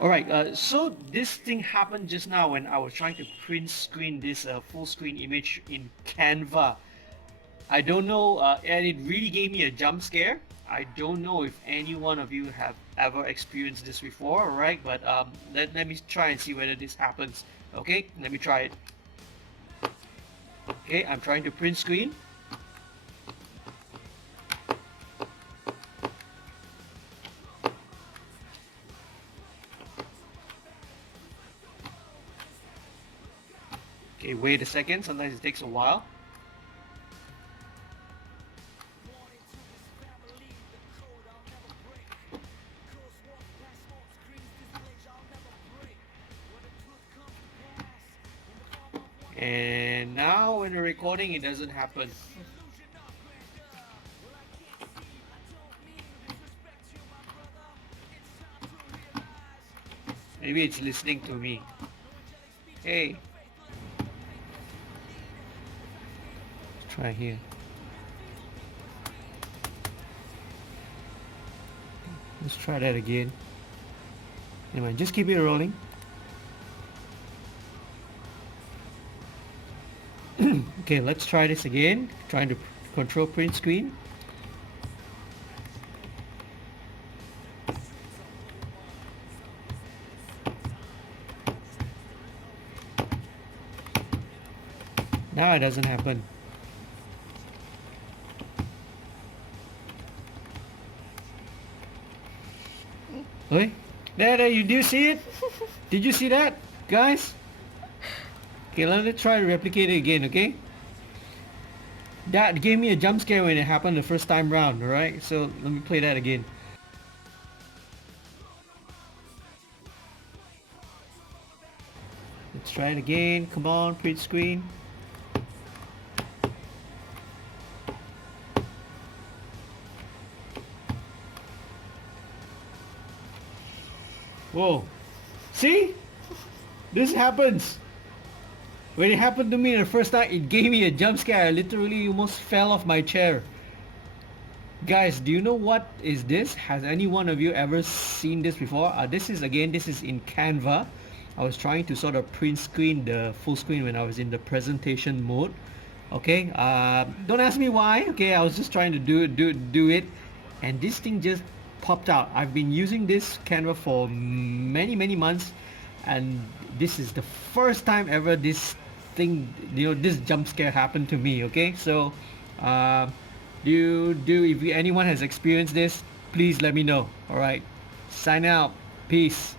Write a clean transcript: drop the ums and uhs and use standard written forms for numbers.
Alright, so this thing happened just now when I was trying to print screen this full screen image in Canva. I don't know, and it really gave me a jump scare. I don't know if any one of you have ever experienced this before, right? But let me try and see whether this happens. Okay, let me try it. Okay, I'm trying to print screen. Okay, wait a second, sometimes it takes a while. And now when we're recording, it doesn't happen. Maybe it's listening to me. Hey, let's try here. Let's try that again. Anyway, just keep it rolling. Okay, let's try this again. Trying to control print screen. Now it doesn't happen. Wait, there, you do see it? Did you see that, guys? Okay, let's try to replicate it again, okay? That gave me a jump scare when it happened the first time round, alright? So let me play that again. Let's try it again. Come on, print screen. Whoa. See? This happens. When it happened to me the first time, it gave me a jump scare. I literally almost fell off my chair. Guys, do you know what is this? Has any one of you ever seen this before? This is in Canva. I was trying to sort of print screen the full screen when I was in the presentation mode. Okay, don't ask me why. Okay, I was just trying to do it, and this thing just popped out. I've been using this Canva for many months, and this is the first time ever this thing, this jump scare happened to me. Okay, so if anyone has experienced this, please let me know. All right, sign out. Peace.